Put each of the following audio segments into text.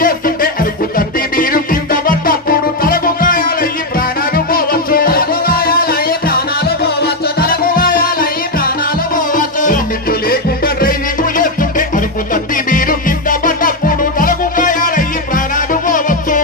చేస్తుంటే అరుపు తప్పి మీరు కింద పడ్డప్పుడు తలకు గాయాలయ్యి ప్రాణాలు పోవచ్చు హెల్మెట్ లేకుండా డ్రైవింగ్ చేస్తుంటే అరుపు తప్పి మీరు కింద పడ్డప్పుడు తలకు గాయాలయ్యి ప్రాణాలు పోవచ్చు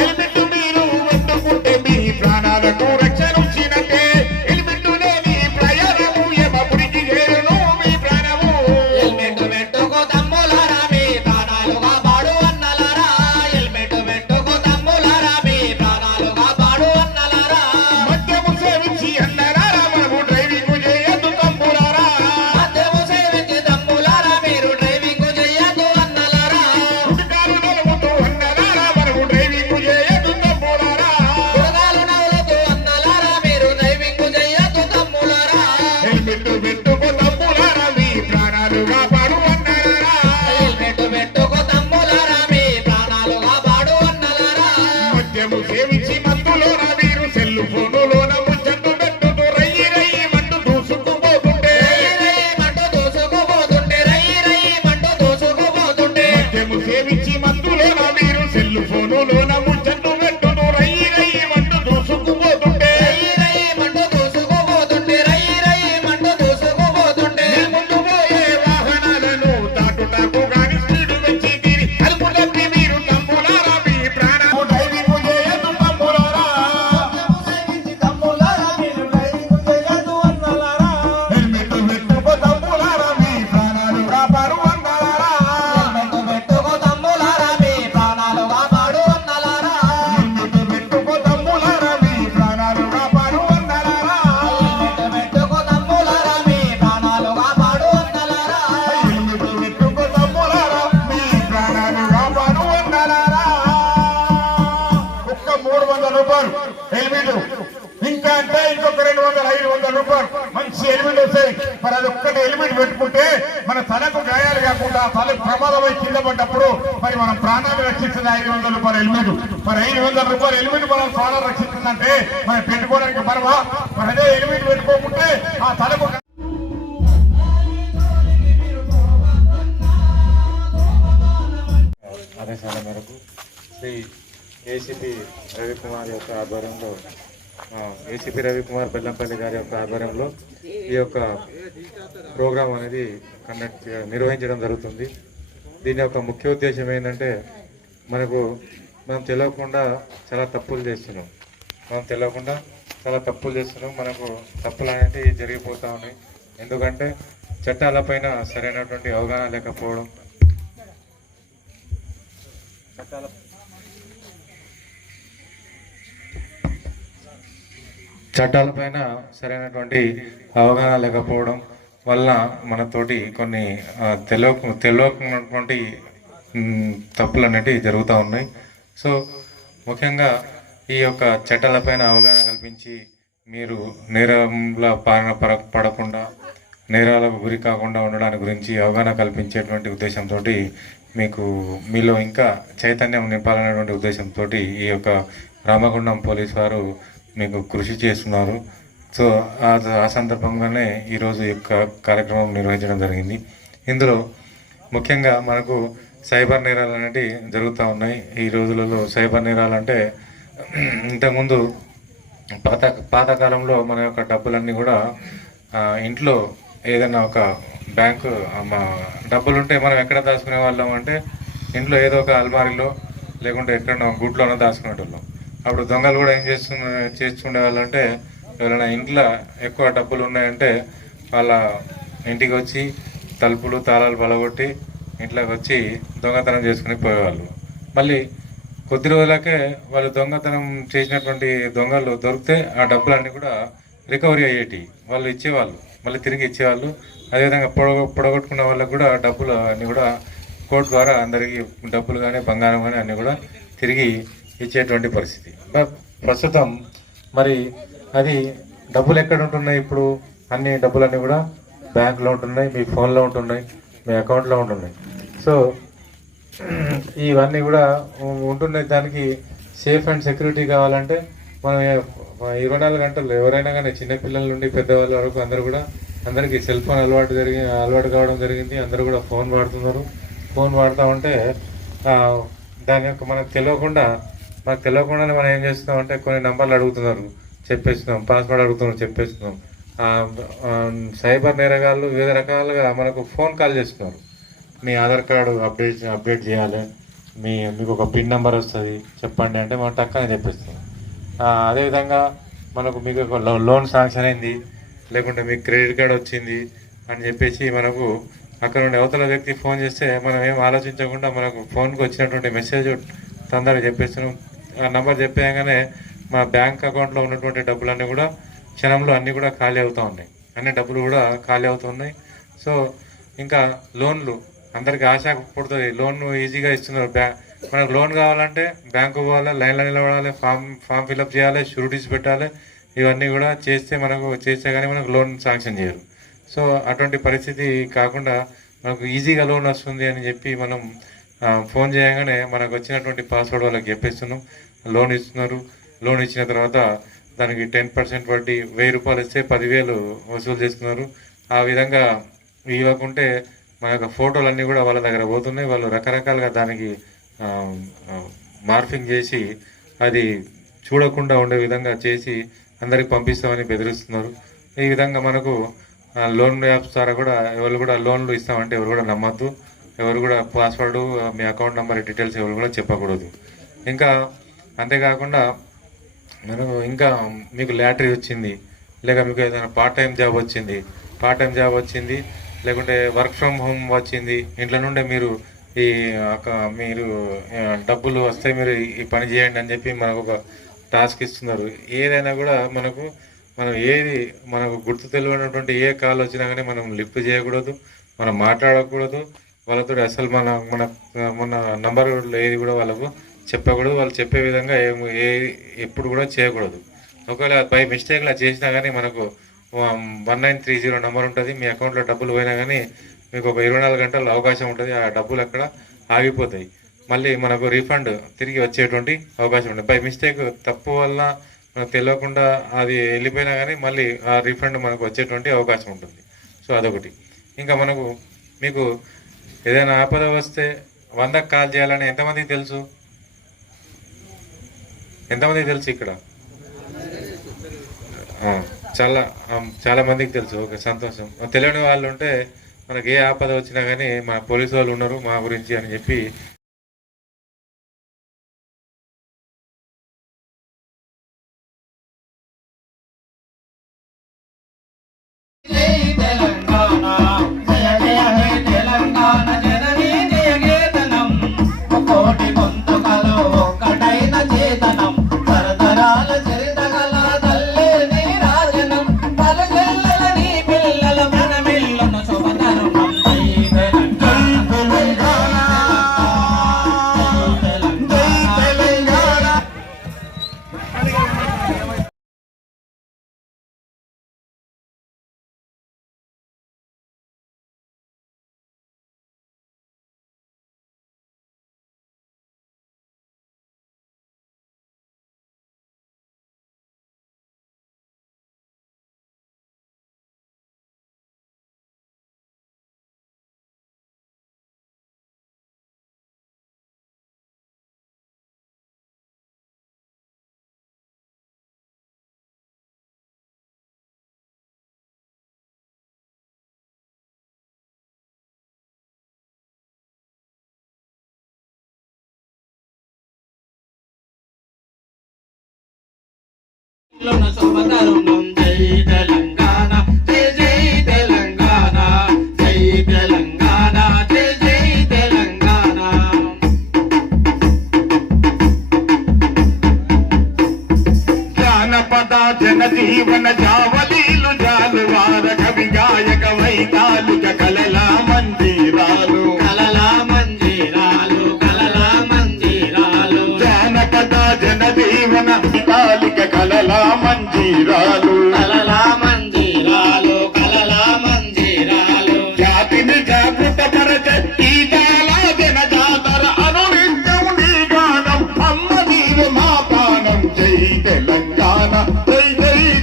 హెల్మెట్ మీరు పెట్టుకుంటే మీ ప్రాణాలకు రక్షణ వచ్చినట్టే హెల్మెట్ లేని ప్రయాణము ఏమపురికి చేరును మీ ప్రాణము మద్యము సేవించి అన్నలారా మనము డ్రైవింగ్ చేయొద్దు తమ్ములారా గుడికారు నలుగుతూ అన్నలారా మనము డ్రైవింగ్ చేయొద్దు తమ్ములారా హెల్మెట్ పెట్టుకో తమ్ములారా మీ ప్రాణాలు కాపాడు అన్నలారా మద్యము సేవించి మందులోన మీరు సెల్లు ఫోనులోన ముచ్చట్లు పెట్టుతూ రయ్యి రయ్యి మంటూ దూసుకుపోతుంటే మద్యము సేవించి మందులోన మీరు సెల్లు ఫోనులోన ముచ్చట్లు పెట్టుతూ రయ్యి రయ్యి మంటూ దూసుకుపోతుంటే మీ ముందు పోయే వాహనాలను దాటుటకు గాని స్పీడు పెంచి తీరి అదుపు తప్పి మీరు తమ్ములారా మీ ప్రాణము డ్రైవింగ్ చేయొద్దు తమ్ములారా హెల్మెట్ పెట్టుకో తమ్ములారా మీ ప్రాణాలు కాపాడు అన్నలారా హెల్మెట్ పెట్టుకో తమ్ములారా మీ ప్రాణాలు కాపాడు అన్నలారా హెల్మెట్ పెట్టుకో తమ్ములారా మీ ప్రాణాలు కాపాడు అన్నలారా ఒక్క 300 రూపాయలు హెల్మెట్ ఇంకా అంటే ఇంకొక 200 500 రూపాయలు మంచి హెల్మెట్ వస్తాయి మరి అది ఒక్కటి హెల్మెట్ పెట్టుకుంటే మన తలకు గాయాలు కాకుండా తలకు ప్రమాదమై కింద పడ్డప్పుడు మరి మనం ప్రాణాలు రక్షిస్తుంది 500 రూపాయల హెల్మెట్ మరి 500 రూపాయల హెల్మెట్ మనం ప్రాణాలు రక్షిస్తుందంటే మనం పెట్టుకోవడానికి పర్వా మరి అదే హెల్మెట్ పెట్టుకోకుంటే ఆ తలకు ఆదేశాల మేరకు శ్రీ ఏసీపీ రవికుమార్ యొక్క ఆధ్వర్యంలో ఏసీపీ రవికుమార్ బెల్లంపల్లి గారి యొక్క ఆధ్వర్యంలో ఈ యొక్క ప్రోగ్రాం అనేది నిర్వహించడం జరుగుతుంది. దీని యొక్క ముఖ్య ఉద్దేశం ఏంటంటే మనం తెలియకుండా చాలా తప్పులు చేస్తున్నాం. మనకు తప్పులు అనేవి జరిగిపోతూ ఉన్నాయి. ఎందుకంటే చట్టాలపైన సరైనటువంటి అవగాహన లేకపోవడం, చట్టాలపైన సరైనటువంటి అవగాహన లేకపోవడం వల్ల మనతోటి కొన్ని తెలియకున్నటువంటి తప్పులు అనేటివి జరుగుతూ ఉన్నాయి. సో ముఖ్యంగా ఈ యొక్క చట్టాలపైన అవగాహన కల్పించి మీరు నేరాల బారిన పడకుండా, నేరాలకు గురి కాకుండా ఉండడానికి గురించి అవగాహన కల్పించేటువంటి ఉద్దేశంతో మీలో ఇంకా చైతన్యం నింపాలనేటువంటి ఉద్దేశంతో ఈ యొక్క రామగుండం పోలీస్ వారు మీకు కృషి చేస్తున్నారు. సో ఆ సందర్భంగానే ఈరోజు ఈ యొక్క కార్యక్రమం నిర్వహించడం జరిగింది. ఇందులో ముఖ్యంగా మనకు సైబర్ నేరాలు అనేవి జరుగుతూ ఉన్నాయి. ఈ రోజులలో సైబర్ నేరాలు అంటే ఇంతకుముందు పాతకాలంలో మన యొక్క డబ్బులన్నీ కూడా ఇంట్లో ఏదైనా ఒక బ్యాంకు డబ్బులుంటే మనం ఎక్కడ దాచుకునే వాళ్ళం అంటే ఇంట్లో ఏదో ఒక అల్మారీలో లేకుంటే ఎక్కడో గుడ్లోనో దాచుకునేటోళ్ళం. అప్పుడు దొంగలు కూడా ఏం చేస్తుండే వాళ్ళు అంటే ఎవరైనా ఇంట్లో ఎక్కువ డబ్బులు ఉన్నాయంటే వాళ్ళ ఇంటికి వచ్చి తలుపులు తాళాలు పలగొట్టి ఇంట్లోకి వచ్చి దొంగతనం చేసుకుని పోయేవాళ్ళు. మళ్ళీ కొద్ది రోజులకే వాళ్ళు దొంగతనం చేసినటువంటి దొంగలు దొరికితే ఆ డబ్బులన్నీ కూడా రికవరీ అయ్యేటి, వాళ్ళు ఇచ్చేవాళ్ళు, మళ్ళీ తిరిగి ఇచ్చేవాళ్ళు. అదేవిధంగా పొడగొట్టుకున్న వాళ్ళకు కూడా డబ్బులు అన్నీ కూడా కోర్టు ద్వారా అందరికీ డబ్బులు కానీ బంగారం కానీ అన్నీ కూడా తిరిగి ఇచ్చేటువంటి పరిస్థితి. ప్రస్తుతం మరి అది డబ్బులు ఎక్కడ ఉంటున్నాయి? ఇప్పుడు అన్ని డబ్బులన్నీ కూడా బ్యాంకులో ఉంటున్నాయి, మీ ఫోన్లో ఉంటున్నాయి, మీ అకౌంట్లో ఉంటున్నాయి. సో ఇవన్నీ కూడా ఉంటున్నాయి. దానికి సేఫ్ అండ్ సెక్యూరిటీ కావాలంటే మనం 24 గంటలు ఎవరైనా కానీ చిన్నపిల్లల నుండి పెద్దవాళ్ళ వరకు అందరూ కూడా అందరికీ సెల్ ఫోన్ అలవాటు కావడం జరిగింది. అందరూ కూడా ఫోన్ వాడుతున్నారు. ఫోన్ వాడుతూ ఉంటే దాని యొక్క మనకు తెలియకుండానే మనం ఏం చేస్తున్నామంటే కొన్ని నంబర్లు అడుగుతున్నారు, చెప్పేస్తున్నాం. పాస్వర్డ్ అడుగుతున్నారు, చెప్పేస్తున్నాం. సైబర్ నేరగాళ్ళు వివిధ రకాలుగా మనకు ఫోన్ కాల్ చేస్తున్నారు. మీ ఆధార్ కార్డు అప్డేట్ చేయాలి, మీకు ఒక పిన్ నెంబర్ వస్తుంది చెప్పండి అంటే మనం టక్కని చెప్పేస్తాం. అదేవిధంగా మీకు ఒక లోన్ శాంక్షన్ అయింది, లేకుంటే మీకు క్రెడిట్ కార్డ్ వచ్చింది అని చెప్పేసి మనకు అక్కడ నుండి అవతల వ్యక్తి ఫోన్ చేస్తే మనం ఏం ఆలోచించకుండా మనకు ఫోన్కి వచ్చినటువంటి మెసేజ్ తొందరగా చెప్పేస్తున్నాం. ఆ నెంబర్ చెప్పేయగానే మా బ్యాంక్ అకౌంట్లో ఉన్నటువంటి డబ్బులన్నీ కూడా క్షణంలో అన్నీ కూడా ఖాళీ అవుతూ ఉన్నాయి, అన్ని డబ్బులు కూడా ఖాళీ అవుతున్నాయి. సో ఇంకా లోన్లు అందరికీ ఆశ పుడుతుంది, లోన్ ఈజీగా ఇస్తున్నారు. మనకు లోన్ కావాలంటే బ్యాంకు పోవాలి, లైన్లో నిలబడాలి, ఫామ్ ఫిల్అప్ చేయాలి, షూరిటీస్ పెట్టాలి. ఇవన్నీ కూడా చేస్తే కానీ మనకు లోన్ శాంక్షన్ చేయరు. సో అటువంటి పరిస్థితి కాకుండా మనకు ఈజీగా లోన్ వస్తుంది అని చెప్పి మనం ఫోన్ చేయగానే మనకు వచ్చినటువంటి పాస్వర్డ్ వాళ్ళకి చెప్పేస్తున్నాం, లోన్ ఇస్తున్నారు. లోన్ ఇచ్చిన తర్వాత దానికి 10% వడ్డీ, 1000 రూపాయలు ఇస్తే 10,000 వసూలు చేస్తున్నారు. ఆ విధంగా ఇవ్వకుంటే మన యొక్క ఫోటోలు అన్నీ కూడా వాళ్ళ దగ్గర పోతున్నాయి. వాళ్ళు రకరకాలుగా దానికి మార్ఫింగ్ చేసి అది చూడకుండా ఉండే విధంగా చేసి అందరికి పంపిస్తామని బెదిరిస్తున్నారు. ఈ విధంగా మనకు లోన్ యాప్స్ ద్వారా కూడా ఎవరు కూడా లోన్లు ఇస్తామంటే ఎవరు కూడా నమ్మద్దు, ఎవరు కూడా పాస్వర్డ్, మీ అకౌంట్ నెంబర్ డీటెయిల్స్ ఎవరు కూడా చెప్పకూడదు. ఇంకా అంతేకాకుండా ఇంకా మీకు లాటరీ వచ్చింది, లేక మీకు ఏదైనా పార్ట్ టైం జాబ్ వచ్చింది, లేకుంటే వర్క్ ఫ్రమ్ హోమ్ వచ్చింది, ఇంట్లో నుండే మీరు డబ్బులు వస్తే మీరు ఈ పని చేయండి అని చెప్పి మనకు ఒక టాస్క్ ఇస్తున్నారు. ఏదైనా కూడా మనకు గుర్తు తెలియనటువంటి ఏ కాల్ వచ్చినా కానీ మనం లిఫ్ట్ చేయకూడదు, మనం మాట్లాడకూడదు వాళ్ళతో. అసలు మన నంబర్ ఏది కూడా వాళ్ళకు చెప్పకూడదు. వాళ్ళు చెప్పే విధంగా ఎప్పుడు కూడా చేయకూడదు. ఒకవేళ బై మిస్టేక్లా చేసినా కానీ మనకు 1930 నెంబర్ ఉంటుంది. మీ అకౌంట్లో డబ్బులు పోయినా కానీ మీకు ఒక 24 గంటల అవకాశం ఉంటుంది. ఆ డబ్బులు అక్కడ ఆగిపోతాయి, మళ్ళీ మనకు రీఫండ్ తిరిగి వచ్చేటువంటి అవకాశం ఉంటుంది. బై మిస్టేక్ తప్పు వల్ల మనకు తెలియకుండా అది వెళ్ళిపోయినా కానీ మళ్ళీ ఆ రీఫండ్ మనకు వచ్చేటువంటి అవకాశం ఉంటుంది. సో అదొకటి. ఇంకా మీకు ఏదైనా ఆపద వస్తే 100కి కాల్ చేయాలని ఎంతమందికి తెలుసు? ఇక్కడ చాలా మందికి తెలుసు. ఓకే, సంతోషం. తెలియని వాళ్ళు ఉంటే మనకి ఏ ఆపద వచ్చినా కానీ మన పోలీసు వాళ్ళు ఉన్నారు మా గురించి అని చెప్పి జనజీవన జావలీలు జాలువార కవి గాయక వైతాళిక కలలా మందిరాలు జానపద జనజీవన వైతాళిక కలలా మందిరాలు జాతిని జాగృతపరచ ఈ జాలా జనజాతర అనునిత్యం నీ గానం అమ్మ నీరు మా ప్రాణం. జై తెలంగాణ, జై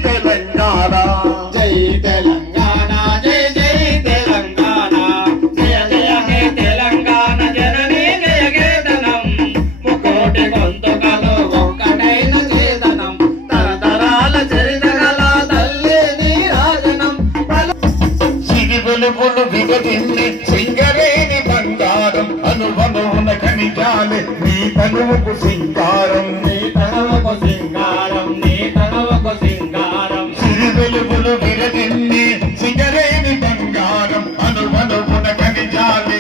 తెలంగాణ, జై తెలంగాణ. తనువుకు సింగారం నీ